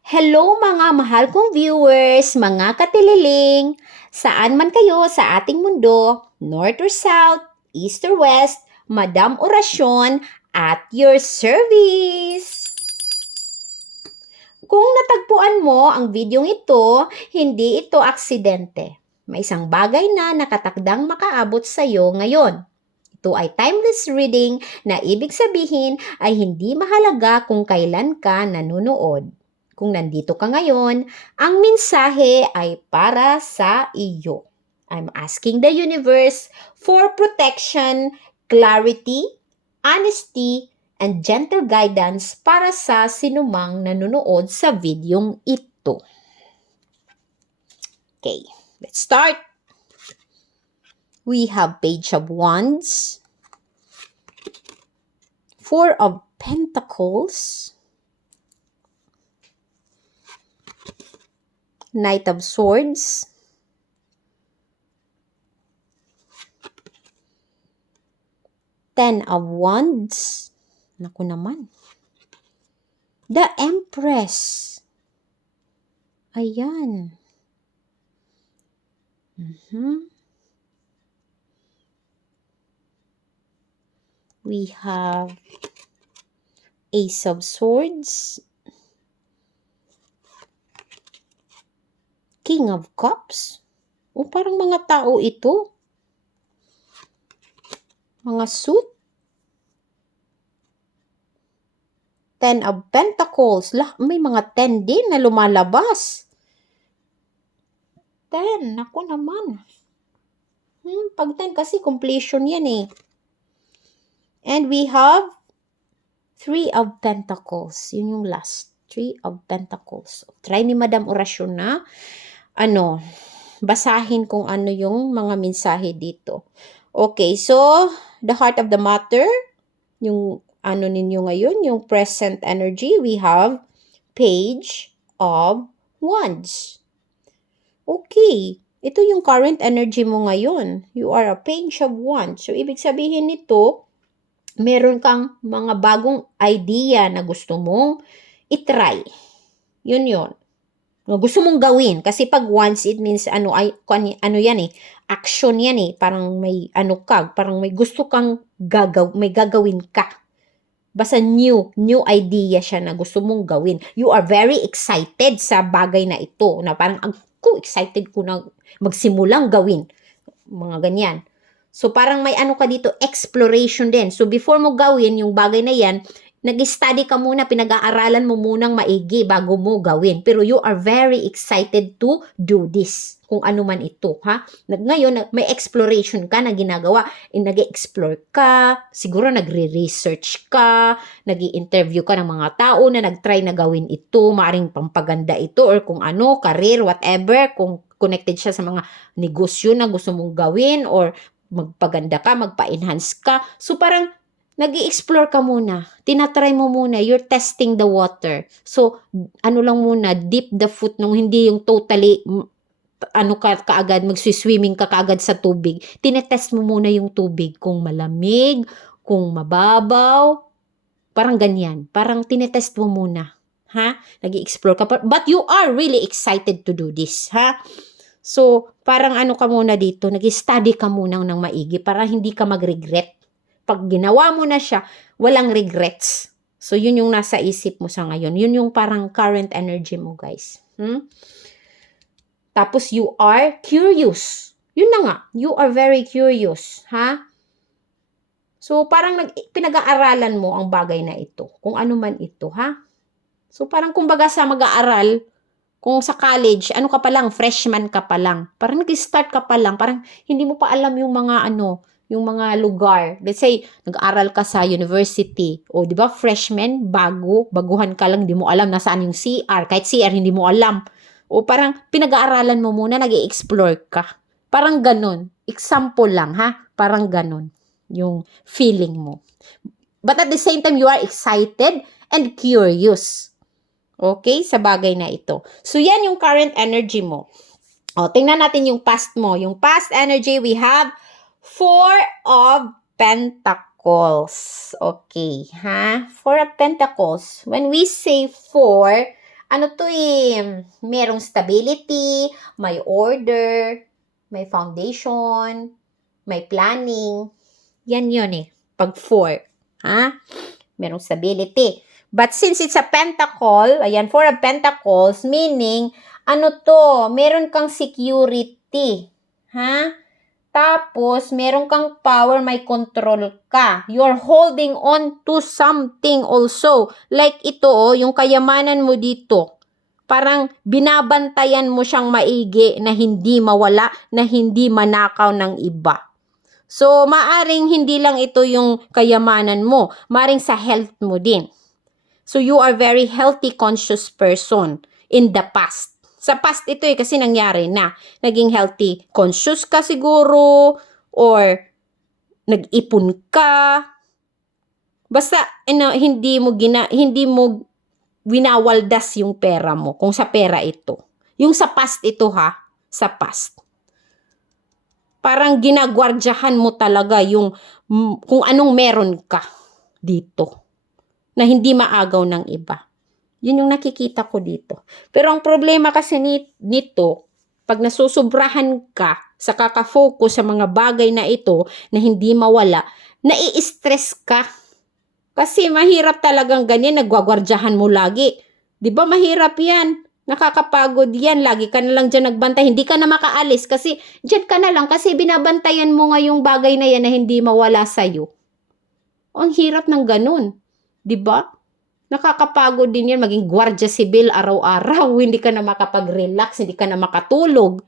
Hello mga mahal kong viewers, mga katililing! Saan man kayo sa ating mundo, North or South, East or West, Madam Orasyon at your service! Kung natagpuan mo ang videong ito, hindi ito aksidente. May isang bagay na nakatakdang makaabot sa iyo ngayon. Ito ay timeless reading na ibig sabihin ay hindi mahalaga kung kailan ka nanonood. Kung nandito ka ngayon, ang mensahe ay para sa iyo. I'm asking the universe for protection, clarity, honesty, and gentle guidance para sa sinumang nanonood sa videong ito. Okay, let's start. We have Page of Wands, Four of Pentacles, Knight of Swords, Ten of Wands, naku naman, the Empress, ayan, we have Ace of Swords, King of Cups. O parang mga tao ito. Mga suit. Ten of Pentacles. May mga 10 din na lumalabas. 10. Naku naman. Pag 10 kasi completion yan eh. And we have Three of Pentacles. Yun yung last. Three of Pentacles. Try ni Madam Orasyon na basahin kung ano yung mga mensahe dito. Okay, so the heart of the matter, yung ninyo ngayon, yung present energy, we have Page of Wands. Okay, ito yung current energy mo ngayon. You are a Page of Wands. So, ibig sabihin nito, meron kang mga bagong idea na gusto mong itry. Yun. Gusto mong gawin. Kasi pag once, it means yan eh, action yan eh. Parang may parang may gusto kang may gagawin ka. Basta new idea siya na gusto mong gawin. You are very excited sa bagay na ito. Na parang ako excited ko na magsimulang gawin. Mga ganyan. So parang may ka dito, exploration din. So before mo gawin yung bagay na yan, nag-study ka muna, pinag-aaralan mo munang maigi bago mo gawin. Pero you are very excited to do this. Kung ano man ito, ha? Ngayon, may exploration ka na ginagawa. Nag-explore ka, siguro nagre-research ka, nag-i-interview ka ng mga tao na nag-try na gawin ito, maaring pampaganda ito, or kung ano, career, whatever, kung connected siya sa mga negosyo na gusto mong gawin, or magpaganda ka, magpa-enhance ka. So parang nag-i-explore ka muna. Tinatry mo muna. You're testing the water. So, lang muna, dip the foot nung hindi yung totally, kaagad, magsiswimming ka kaagad sa tubig. Tinetest mo muna yung tubig. Kung malamig, kung mababaw, parang ganyan. Parang tinetest mo muna. Ha? Nag-i-explore ka. But you are really excited to do this. Ha? So, parang ka muna dito, nag-study ka muna ng maigi para hindi ka mag-regret. Pag ginawa mo na siya, walang regrets. So, yun yung nasa isip mo sa ngayon. Yun yung parang current energy mo, guys. Tapos, you are curious. Yun na nga. You are very curious. Ha? So, parang pinag-aaralan mo ang bagay na ito. Kung ano man ito, ha? So, parang kumbaga sa mag-aaral, kung sa college, ka pa lang, freshman ka pa lang. Parang nag-start ka pa lang. Parang hindi mo pa alam yung mga yung mga lugar. Let's say, nag-aral ka sa university. O, di ba, freshman, baguhan ka lang, hindi mo alam nasaan yung CR. Kahit CR, hindi mo alam. O, parang pinag-aaralan mo muna, nag-i-explore ka. Parang ganun. Example lang, ha? Parang ganun. Yung feeling mo. But at the same time, you are excited and curious. Okay? Sa bagay na ito. So, yan yung current energy mo. O, tingnan natin yung past mo. Yung past energy, we have Four of Pentacles. Okay, ha? Four of Pentacles. When we say four, ano to merong stability, may order, may foundation, may planning. Yan yun pag 4. Ha? Merong stability. But since it's a pentacle, ayan, 4 of pentacles, meaning, ano to, meron kang security. Ha? Tapos, meron kang power, may control ka. You're holding on to something also. Like ito, yung kayamanan mo dito. Parang binabantayan mo siyang maigi na hindi mawala, na hindi manakaw ng iba. So, maaring hindi lang ito yung kayamanan mo. Maaring sa health mo din. So, you are very healthy, conscious person in the past. Sa past ito kasi nangyari na. Naging healthy, conscious ka siguro, or nag-ipon ka. Basta, hindi mo winawaldas yung pera mo kung sa pera ito. Yung sa past ito sa past. Parang ginagwardyahan mo talaga yung kung anong meron ka dito na hindi maagaw ng iba. Yun yung nakikita ko dito. Pero ang problema kasi nito, pag nasusobrahan ka sa kakafocus sa mga bagay na ito na hindi mawala, nai-stress ka. Kasi mahirap talagang ganyan, nagwagwardyahan mo lagi. 'Di ba mahirap yan? Nakakapagod yan. Lagi ka na lang dyan nagbantay. Hindi ka na makaalis kasi dyan ka na lang kasi binabantayan mo nga yung bagay na yan na hindi mawala sa'yo. Ang hirap ng ganun. 'Di ba? Nakakapagod din yan, maging gwardiya sibil araw-araw, hindi ka na makapag-relax, hindi ka na makatulog.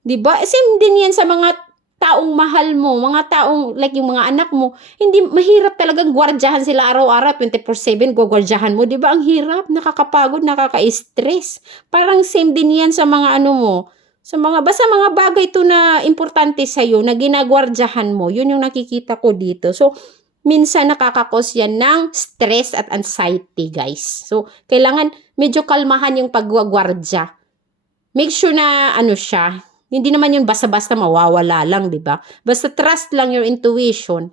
'Di ba? Same din yan sa mga taong mahal mo, mga taong like yung mga anak mo. Hindi mahirap talagang gwardiyahan sila araw-araw, 24/7 gwardiyahan mo, 'di ba? Ang hirap, nakakapagod, nakaka-stress. Parang same din yan sa mga mo, sa mga basta mga bagay to na importante sa iyo na ginagwardyahan mo. Yun yung nakikita ko dito. So, minsan nakakakos yan ng stress at anxiety, guys. So, kailangan medyo kalmahan yung pagwagwardya. Make sure na siya, hindi naman yun basta-basta mawawala lang, di ba? Basta trust lang your intuition.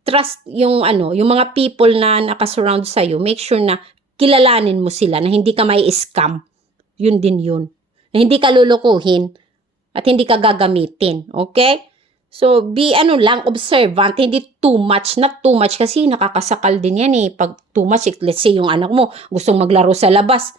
Trust yung yung mga people na nakasurround sa'yo. Make sure na kilalanin mo sila, na hindi ka may scam. Yun din yun. Na hindi ka lulukuhin at hindi ka gagamitin. Okay? So, be lang, observant, hindi too much, not too much kasi nakakasakal din yan Pag too much, let's say yung anak mo gustong maglaro sa labas.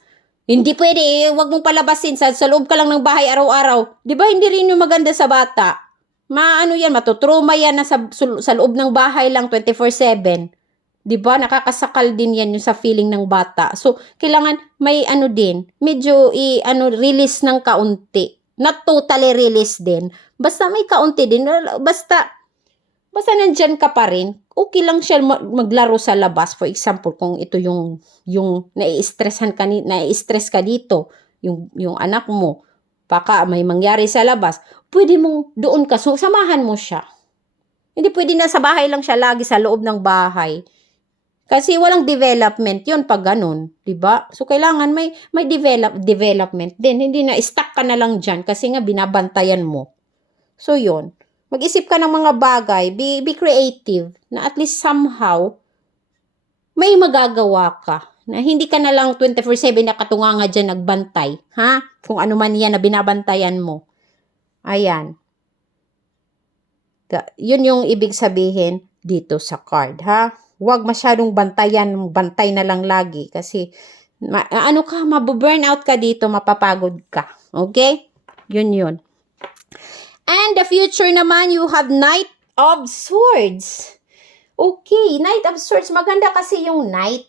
Hindi pwede, wag mong palabasin, sa loob ka lang ng bahay araw-araw. Di ba hindi rin yung maganda sa bata? Yan, matutruma yan na sa loob ng bahay lang 24/7. Di ba? Nakakasakal din yan yung sa feeling ng bata. So, kailangan may din, medyo release ng kaunti. Not totally release din. Basta may kaunti din. Basta nandyan ka pa rin. Okay lang siya maglaro sa labas. For example, kung ito yung nai-stress ka dito, yung anak mo, baka may mangyari sa labas, pwede mong doon ka, so samahan mo siya. Hindi pwede na sa bahay lang siya lagi, sa loob ng bahay. Kasi walang development yun pag ganun, diba? So, kailangan may development din. Hindi na, stuck ka na lang dyan kasi nga binabantayan mo. So, yun. Mag-isip ka ng mga bagay. Be creative. Na at least somehow, may magagawa ka. Na hindi ka na lang 24/7 nakatunganga dyan nagbantay. Ha? Kung ano man yan na binabantayan mo. Ayan. Yun yung ibig sabihin dito sa card, ha? Huwag masyadong bantay na lang lagi kasi mabu-burnout ka dito, mapapagod ka. Okay? Yun. And the future naman, you have Knight of Swords. Okay, Knight of Swords. Maganda kasi yung Knight.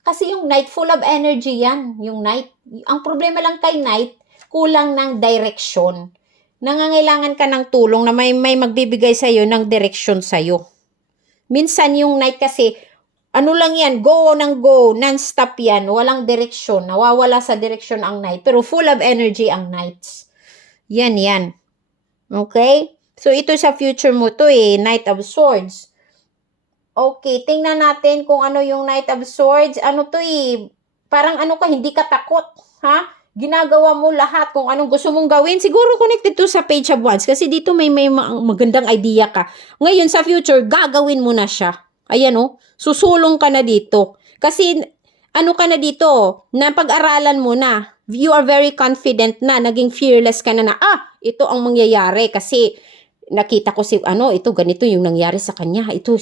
Kasi yung Knight, full of energy yan. Yung Knight. Ang problema lang kay Knight, kulang ng direction. Nangangailangan ka ng tulong na may magbibigay sa'yo ng direction sa'yo. Minsan yung Knight kasi, lang yan, go, non-stop yan, walang direksyon, nawawala sa direksyon ang Knight, pero full of energy ang Knights. Yan. Okay? So, ito sa future mo to Knight of Swords. Okay, tingnan natin kung ano yung Knight of Swords. Parang ka, hindi ka takot, ha? Ginagawa mo lahat kung anong gusto mong gawin. Siguro connected to sa Page of Wands kasi dito may magandang idea ka. Ngayon, sa future, gagawin mo na siya. Ayan susulong ka na dito. Kasi ano ka na dito, na pag-aralan mo na, you are very confident na, naging fearless ka na, ito ang mangyayari kasi nakita ko si, ito, ganito yung nangyari sa kanya, ito,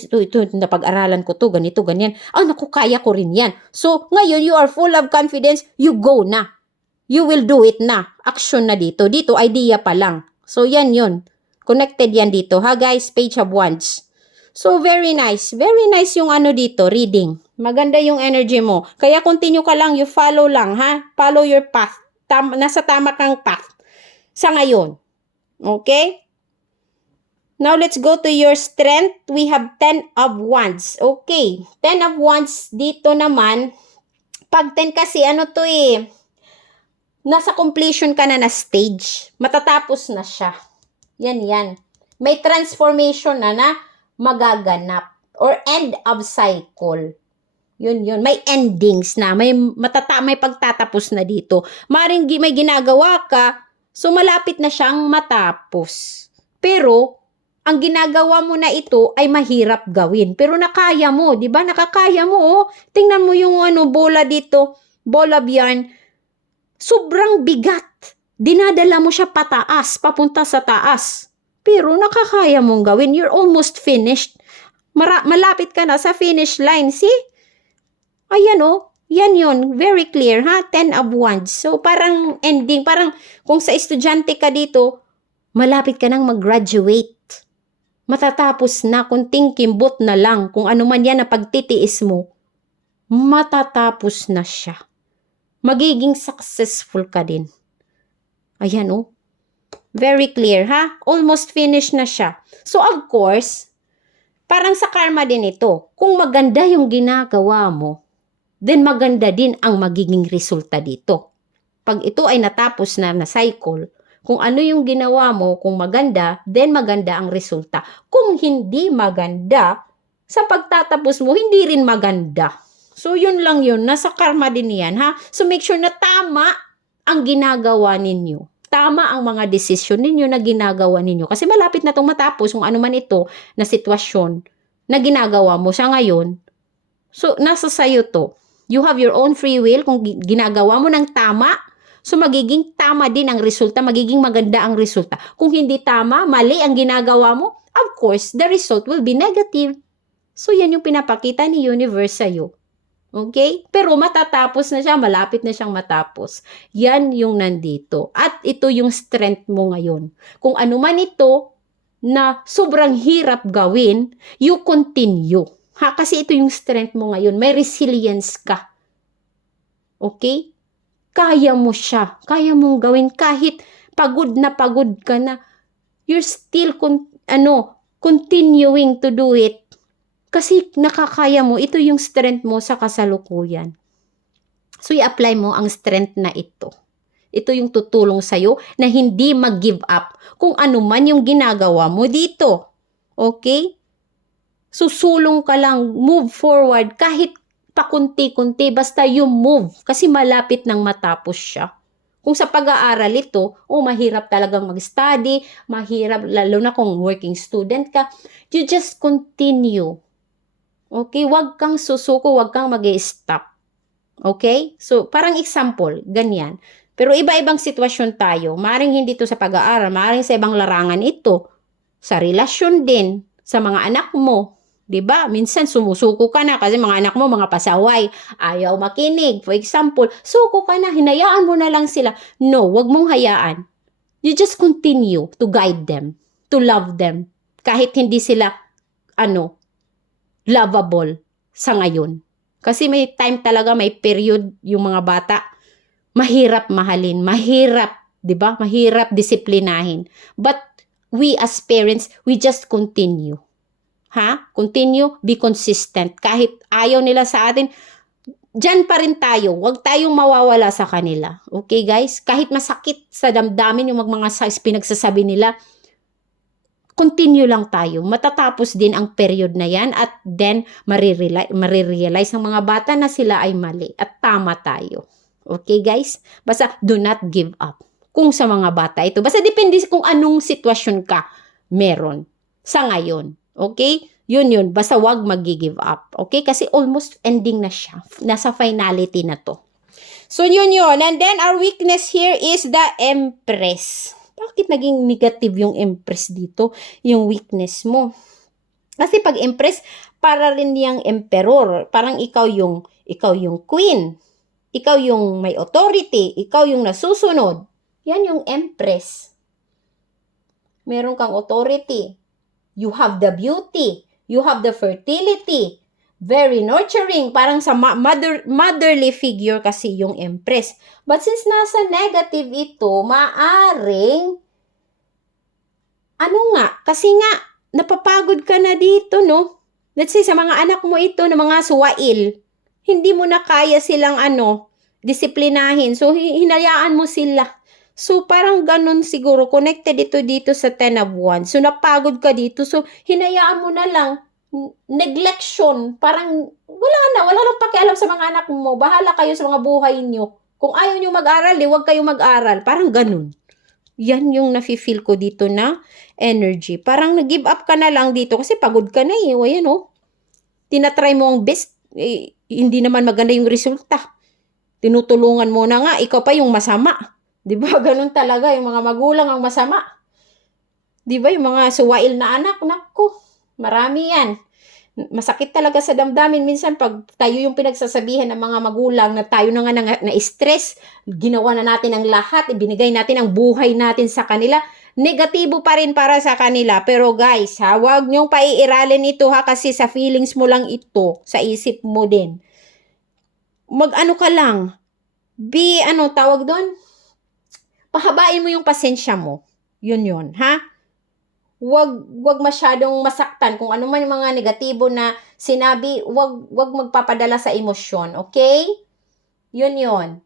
napag-aralan ko to, ganito, ganyan, naku, kaya ko rin yan. So, ngayon, you are full of confidence, you go na. You will do it na. Action na dito. Dito, idea pa lang. So, yan yun. Connected yan dito, ha guys? Page of Wands. So, very nice. Very nice yung dito, reading. Maganda yung energy mo. Kaya continue ka lang, you follow lang, ha? Follow your path. Nasa tama kang path. Sa ngayon. Okay? Now, let's go to your strength. We have 10 of Wands. Okay. 10 of Wands dito naman. Pag 10 kasi, nasa completion ka na stage. Matatapos na siya. Yan. May transformation na magaganap. Or end of cycle. Yun. May endings na. May pagtatapos na dito. Maring may ginagawa ka, so malapit na siyang matapos. Pero, ang ginagawa mo na ito ay mahirap gawin. Pero nakaya mo, di ba? Nakakaya mo, oh. Tingnan mo yung bola dito, ball of yarn. Sobrang bigat. Dinadala mo siya pataas, papunta sa taas. Pero nakakaya mong gawin. You're almost finished. Malapit ka na sa finish line. See? Ayan, oh. Yan yun. Very clear, ha? 10 of Wands. So, parang ending. Parang kung sa estudyante ka dito, malapit ka nang mag-graduate. Matatapos na, kunting kimbot na lang, kung ano man yan na pagtitiis mo, matatapos na siya. Magiging successful ka din. Ayan, oh. Very clear, ha? Almost finished na siya. So, of course, parang sa karma din ito. Kung maganda yung ginagawa mo, then maganda din ang magiging resulta dito. Pag ito ay natapos na cycle, kung ano yung ginawa mo, kung maganda, then maganda ang resulta. Kung hindi maganda, sa pagtatapos mo, hindi rin maganda. So, yun lang yun. Nasa karma din yan, ha? So, make sure na tama ang ginagawa ninyo. Tama ang mga desisyon ninyo na ginagawa ninyo. Kasi malapit na itong matapos kung ano man ito na sitwasyon na ginagawa mo sa ngayon. So, nasa sayo to. You have your own free will. Kung ginagawa mo ng tama, so, magiging tama din ang resulta, magiging maganda ang resulta. Kung hindi tama, mali ang ginagawa mo, of course, the result will be negative. So, yan yung pinapakita ni universe sa'yo. Okay? Pero matatapos na siya, malapit na siyang matapos. Yan yung nandito. At ito yung strength mo ngayon. Kung ano man ito na sobrang hirap gawin, you continue. Ha? Kasi ito yung strength mo ngayon. May resilience ka. Okay? Kaya mo siya. Kaya mong gawin kahit pagod ka na. You're still continuing to do it. Kasi nakakaya mo. Ito yung strength mo sa kasalukuyan. So, i-apply mo ang strength na ito. Ito yung tutulong sa'yo na hindi mag-give up kung ano man yung ginagawa mo dito. Okay? Susulong ka lang. Move forward kahit pakunti-kunti, basta you move. Kasi malapit nang matapos siya. Kung sa pag-aaral ito, mahirap talagang mag-study, mahirap, lalo na kung working student ka, you just continue. Okay? Huwag kang susuko, huwag kang mag-stop. Okay? So, parang example, ganyan. Pero iba-ibang sitwasyon tayo. Maaaring hindi ito sa pag-aaral, maaaring sa ibang larangan ito. Sa relasyon din, sa mga anak mo. Diba? Minsan sumusuko ka na kasi mga anak mo, mga pasaway, ayaw makinig. For example, suko ka na, hinayaan mo na lang sila. No, wag mong hayaan. You just continue to guide them, to love them. Kahit hindi sila, lovable sa ngayon. Kasi may time talaga, may period yung mga bata, mahirap mahalin, mahirap, diba? Mahirap disiplinahin. But we as parents, we just continue. Continue, be consistent. Kahit ayaw nila sa atin, dyan pa rin tayo. Huwag tayong mawawala sa kanila. Okay, guys? Kahit masakit sa damdamin yung mga pinagsasabi nila, continue lang tayo. Matatapos din ang period na yan at then marirealize ng mga bata na sila ay mali at tama tayo. Okay, guys? Basta do not give up. Kung sa mga bata ito. Basta depende kung anong sitwasyon ka meron sa ngayon. Okay? Yun. Basta wag mag-give up. Okay? Kasi almost ending na siya. Nasa finality na to. So, yun. And then, our weakness here is the Empress. Bakit naging negative yung Empress dito? Yung weakness mo. Kasi pag Empress, para rin yung Emperor. Parang ikaw yung Queen. Ikaw yung may authority. Ikaw yung nasusunod. Yan yung Empress. Meron kang authority. You have the beauty. You have the fertility. Very nurturing. Parang sa motherly figure kasi yung Empress. But since nasa negative ito, maaring, kasi nga, napapagod ka na dito, no? Let's say, sa mga anak mo ito, na mga suwail, hindi mo na kaya silang, disiplinahin. So, hinayaan mo sila. So, parang ganun siguro, connected ito dito sa 10 of Wands. So, napagod ka dito. So, hinayaan mo na lang. Neglection. Parang, wala nang pakialam sa mga anak mo. Bahala kayo sa mga buhay nyo. Kung ayaw nyo mag-aral, huwag kayong mag-aral. Parang ganun. Yan yung nafe-feel ko dito na energy. Parang nag-give up ka na lang dito kasi pagod ka na eh. O yan tinatry mo ang best. Hindi naman maganda yung resulta. Tinutulungan mo na nga. Ikaw pa yung masama. Diba? Ganun talaga. Yung mga magulang ang masama. Diba? Yung mga suwail na anak. Naku, marami yan. Masakit talaga sa damdamin. Minsan pag tayo yung pinagsasabihan ng mga magulang na tayo na nga na-stress, ginawa na natin ang lahat, ibinigay natin ang buhay natin sa kanila, negatibo pa rin para sa kanila. Pero guys, huwag niyong paiiralin ito kasi sa feelings mo lang ito, sa isip mo din. Ka lang. Tawag doon? Pahabain mo yung pasensya mo. Yun, ha? Wag masyadong masaktan kung ano man yung mga negatibo na sinabi, wag magpapadala sa emosyon, okay? Yun.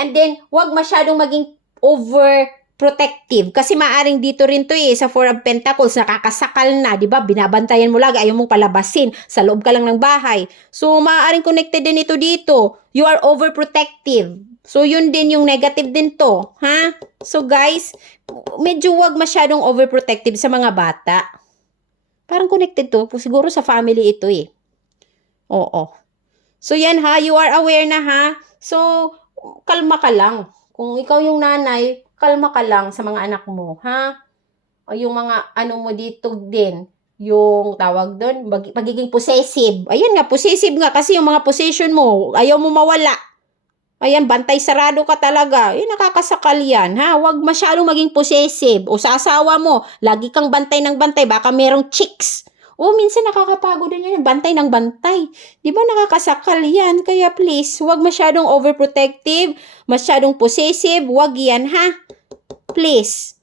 And then, wag masyadong maging overprotective kasi maaring dito rin to sa Four of Pentacles, nakakasakal na, 'di ba? Binabantayan mo lagi, ayaw mong palabasin, sa loob ka lang ng bahay. So, maaring connected din ito dito. You are overprotective. So, yun din yung negative din to, ha? So, guys, medyo wag masyadong overprotective sa mga bata. Parang connected to. Siguro sa family ito Oo. So, yan ha. You are aware na ha. So, kalma ka lang. Kung ikaw yung nanay, kalma ka lang sa mga anak mo, ha? O yung mga mo dito din. Yung tawag doon, pagiging possessive. Ayan nga, possessive nga kasi yung mga possession mo, ayaw mo mawala. Ayan, bantay sarado ka talaga. Nakakasakal yan, ha? Huwag masyadong maging possessive. O sa asawa mo, lagi kang bantay ng bantay. Baka merong chicks. Minsan nakakapagod din yan. Bantay ng bantay. Di ba nakakasakal yan? Kaya please, huwag masyadong overprotective, masyadong possessive. Huwag yan, ha? Please.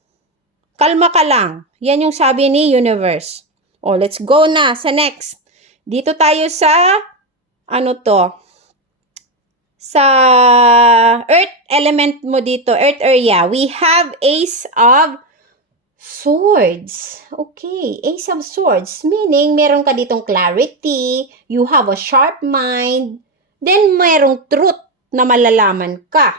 Kalma ka lang. Yan yung sabi ni Universe. Let's go na sa next. Dito tayo sa, sa earth element mo dito, earth area, we have Ace of Swords. Okay, Ace of Swords, meaning meron ka ditong clarity, you have a sharp mind, then merong truth na malalaman ka.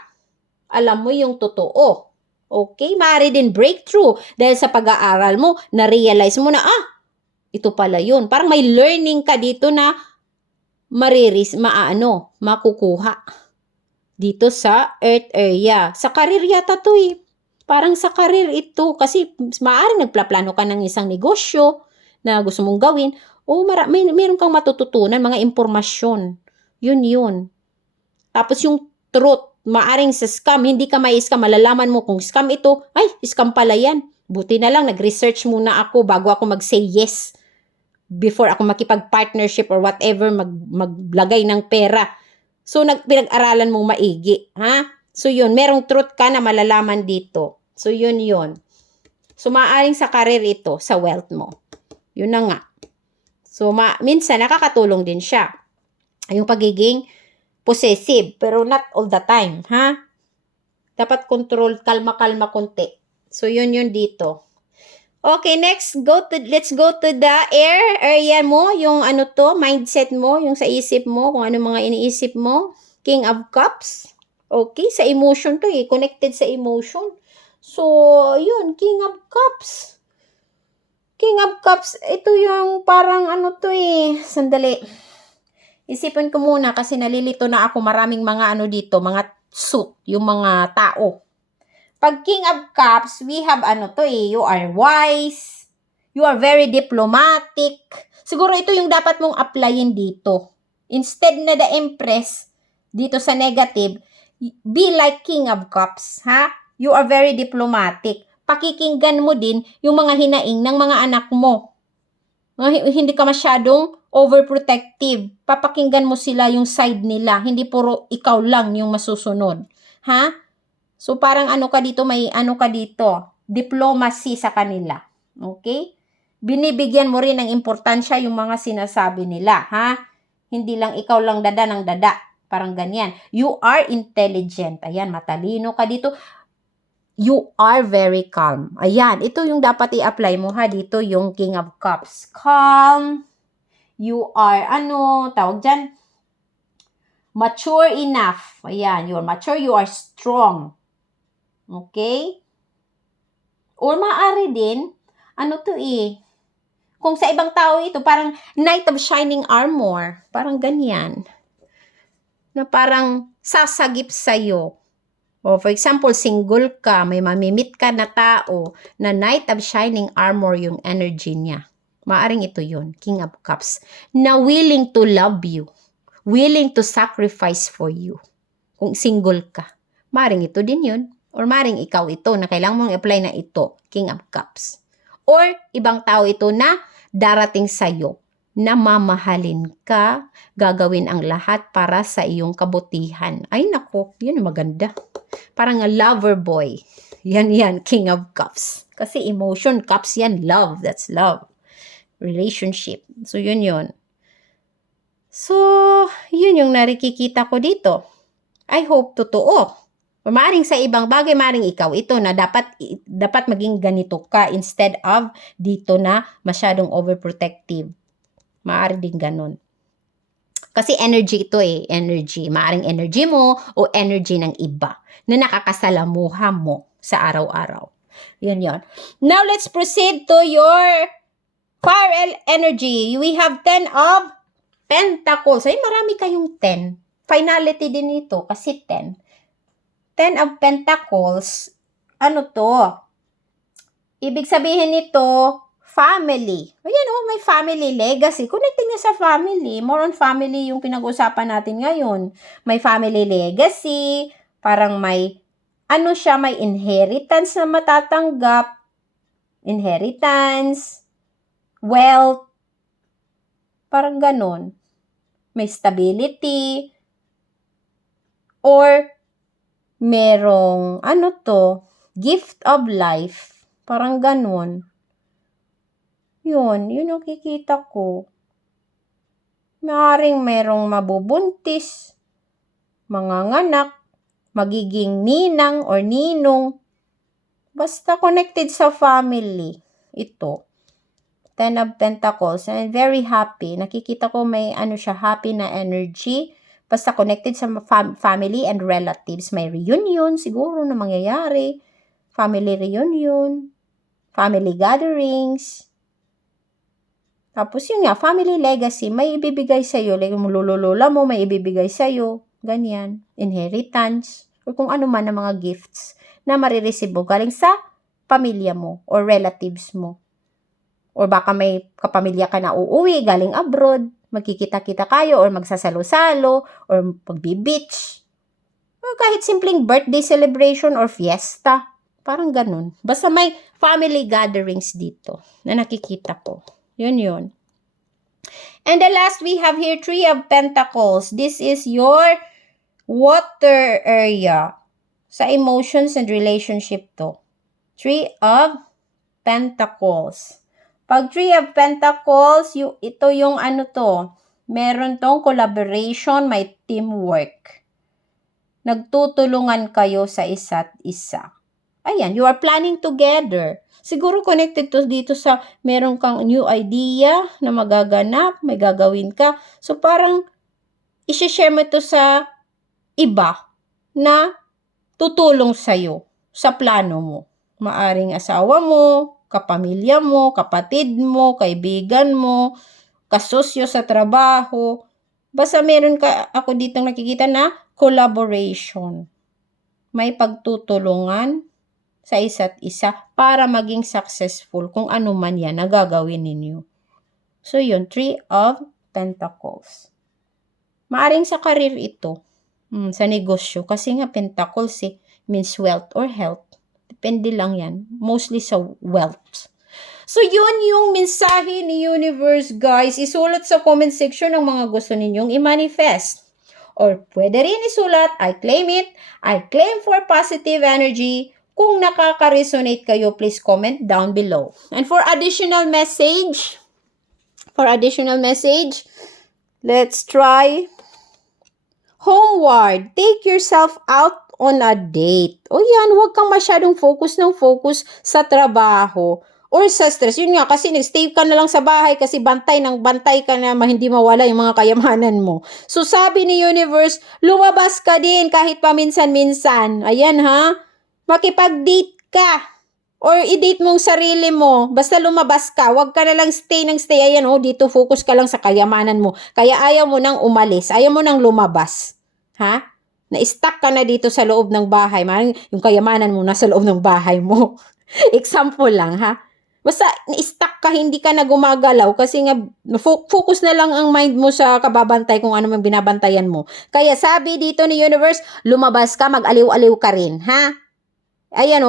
Alam mo yung totoo. Okay, maaari din breakthrough dahil sa pag-aaral mo, na-realize mo na, ito pala yun. Parang may learning ka dito na makukuha dito sa earth area. Sa career yata to Parang sa career ito kasi maaaring nagplaplano ka ng isang negosyo na gusto mong gawin meron kang matututunan, mga impormasyon. Yun. Tapos yung truth, maaring sa scam, hindi ka may scam, malalaman mo kung scam ito, scam pala yan. Buti na lang, nag-research muna ako bago ako mag-say yes. Before ako makipag-partnership or whatever, maglagay ng pera. So, pinag-aralan mong maigi. Ha? So, yun. Merong truth ka na malalaman dito. So, yun. So, maaaring sa career ito, sa wealth mo. Yun na nga. So, minsan, nakakatulong din siya. Yung pagiging possessive, pero not all the time. Ha? Dapat control, kalma-kalma konti. So, yun dito. Okay, next, let's go to the air area mo, yung mindset mo, yung sa isip mo, kung ano mga iniisip mo. King of Cups. Okay, sa emotion to connected sa emotion. So, yun, King of Cups. King of Cups, ito yung parang ano to eh. Sandali. Isipin ko muna kasi nalilito na ako. Maraming mga ano dito, mga suit, yung mga tao. Pag King of Cups, we have ano to eh, you are wise, you are very diplomatic. Siguro ito yung dapat mong applyin dito. Instead na the Empress, dito sa negative, be like King of Cups, ha? You are very diplomatic. Pakikinggan mo din yung mga hinaing ng mga anak mo. Hindi ka masyadong overprotective. Papakinggan mo sila yung side nila. Hindi puro ikaw lang yung masusunod. Ha? So, parang ano ka dito, may ano ka dito, diplomacy sa kanila. Okay? Binibigyan mo rin ng importansya yung mga sinasabi nila. Ha? Hindi lang ikaw lang dada ng dada. Parang ganyan. You are intelligent. Ayan, matalino ka dito. You are very calm. Ayan, ito yung dapat i-apply mo ha. Dito yung King of Cups. Calm. You are, tawag dyan? Mature enough. Ayan, you are mature, you are strong. Okay? Or maaari din, kung sa ibang tao ito, parang Knight of Shining Armor. Parang ganyan. Na parang sasagip sa'yo. O for example, single ka, may mamimit ka na tao na Knight of Shining Armor yung energy niya. Maaring ito yun, King of Cups. Na willing to love you. Willing to sacrifice for you. Kung single ka. Maaring ito din yun. Or maring ikaw ito na kailangan mong i-apply na ito, King of Cups. Or ibang tao ito na darating sa'yo, na mamahalin ka, gagawin ang lahat para sa iyong kabutihan. Ay nako, yun maganda. Parang a lover boy. Yan, King of Cups. Kasi emotion, cups yan, love. That's love. Relationship. So yun. So, yun yung narikikita ko dito. I hope totoo. O maaaring sa ibang bagay, maaaring ikaw ito na dapat maging ganito ka instead of dito na masyadong overprotective. Maaari din ganun. Kasi energy ito eh, energy. Maaring energy mo o energy ng iba na nakakasalamuha mo sa araw-araw. Yun. Now, let's proceed to your fire energy. We have 10 of Pentacles. Ay, marami kayong 10. Finality din ito kasi 10. 10 of Pentacles, ibig sabihin nito, family. Ayan may family legacy. Connecting na sa family. More on family yung pinag-usapan natin ngayon. May family legacy, parang may, may inheritance na matatanggap. Inheritance, wealth, parang ganon. May stability, or merong, gift of life. Parang ganun. Yun yung kikita ko. Maaaring merong mabubuntis, manganganak, magiging ninang or ninong. Basta connected sa family. Ito. 10 of Pentacles. And very happy. Nakikita ko may happy na energy. Basta connected sa family and relatives. May reunion siguro na mangyayari. Family reunion. Family gatherings. Tapos yun nga, family legacy. May ibibigay sa'yo. Like yung lolo-lola mo, may ibibigay sa'yo. Ganyan. Inheritance. O kung ano man ang mga gifts na marireceive mo galing sa pamilya mo or relatives mo. Or baka may kapamilya ka na uuwi galing abroad. Magkikita-kita kayo or magsasalo-salo or magbi-beach. O kahit simpleng birthday celebration or fiesta. Parang ganun. Basta may family gatherings dito na nakikita ko. Yun. And the last we have here, 3 of Pentacles. This is your water area. Sa emotions and relationship to. 3 of Pentacles. Pag 3 of Pentacles, ito yung meron tong collaboration, may teamwork. Nagtutulungan kayo sa isa't isa. Ayan, you are planning together. Siguro connected to dito sa meron kang new idea na magaganap, may gagawin ka. So parang i-share mo ito sa iba na tutulong sa'yo sa plano mo. Maaring asawa mo, kapamilya mo, kapatid mo, kaibigan mo, kasosyo sa trabaho. Basta meron ka, ako dito nakikita na collaboration. May pagtutulungan sa isa't isa para maging successful kung ano man yan na gagawin ninyo. So yun, Three of Pentacles. Maaring sa career ito, sa negosyo, kasi nga Pentacles means wealth or health. Depende lang yan. Mostly sa wealth. So yun yung mensahe ni universe, guys. Isulat sa comment section ng mga gusto ninyong i-manifest. Or pwede rin isulat, I claim it, I claim for positive energy. Kung nakaka-resonate kayo, please comment down below. And for additional message, let's try homeward. Take yourself out on a date. O yan, huwag kang masyadong focus sa trabaho or sa stress. Yun nga, kasi nag-stay ka na lang sa bahay kasi bantay ka na hindi mawala yung mga kayamanan mo. So sabi ni universe, lumabas ka din kahit paminsan-minsan. Ayan ha, makipag-date ka. Or i-date mong sarili mo. Basta lumabas ka. Huwag ka na lang stay. Ayan dito focus ka lang sa kayamanan mo. Kaya ayaw mo nang umalis. Ayaw mo nang lumabas. Ha? Na-stuck ka na dito sa loob ng bahay. Yung kayamanan mo nasa loob ng bahay mo. Example lang, ha? Basta na-stuck ka, hindi ka na gumagalaw kasi nga focus na lang ang mind mo sa kababantay kung ano man binabantayan mo. Kaya sabi dito ni universe, lumabas ka, mag-aliw-aliw ka rin, ha? Ayan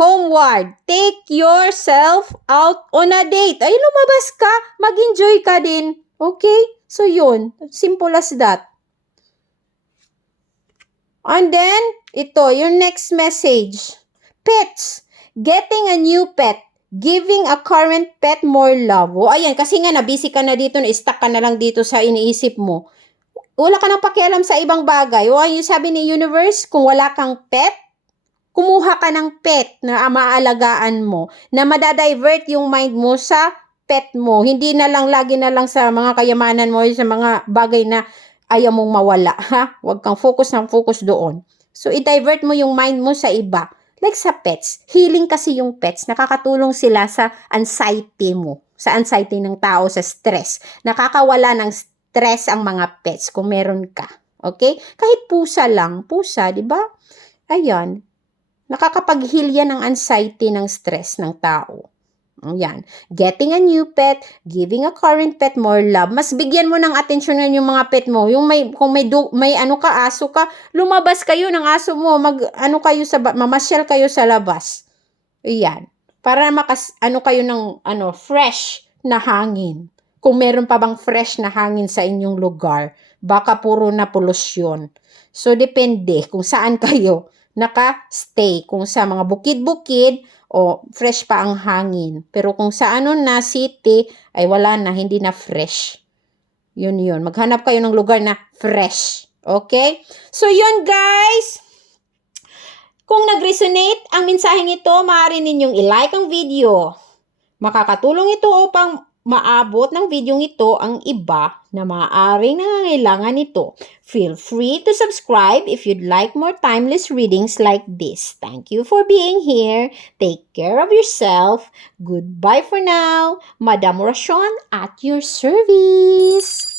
homeward. Take yourself out on a date. Ay, lumabas ka. Mag-enjoy ka din. Okay? So, yun. Simple as that. And then, ito, yung next message. Pets. Getting a new pet. Giving a current pet more love. O, ayan, kasi nga na-busy ka na dito, na-stuck ka na lang dito sa iniisip mo. Wala ka nang pakialam sa ibang bagay. O, yung sabi ni universe, kung wala kang pet, kumuha ka ng pet na maaalagaan mo, na madadivert yung mind mo sa pet mo. Hindi na lang, lagi na lang sa mga kayamanan mo, sa mga bagay na ayaw mong mawala, ha? Huwag kang focus doon. So, i-divert mo yung mind mo sa iba. Like sa pets. Healing kasi yung pets. Nakakatulong sila sa anxiety mo. Sa anxiety ng tao, sa stress. Nakakawala ng stress ang mga pets kung meron ka. Okay? Kahit pusa lang. Pusa, di ba? Ayan. Nakakapag-heal yan ng anxiety, ng stress ng tao. Ayan. Getting a new pet, giving a current pet more love. Mas bigyan mo ng atensyon yung mga pet mo. Yung kung may aso ka, lumabas kayo ng aso mo. Mamasyal kayo sa labas. Ayan. Para kayo ng fresh na hangin. Kung meron pa bang fresh na hangin sa inyong lugar, baka puro na polusyon. So, depende kung saan kayo naka-stay. Kung sa mga bukid-bukid, fresh pa ang hangin. Pero kung sa na city, ay wala na, hindi na fresh. Yun. Maghanap kayo ng lugar na fresh. Okay? So, yun guys. Kung nag-resonate ang mensaheng ito, maaari ninyong i-like ang video. Makakatulong ito upang maabot ng video ito ang iba na maaaring nangangailangan nito. Feel free to subscribe if you'd like more timeless readings like this. Thank you for being here. Take care of yourself. Goodbye for now. Madam Rashon at your service.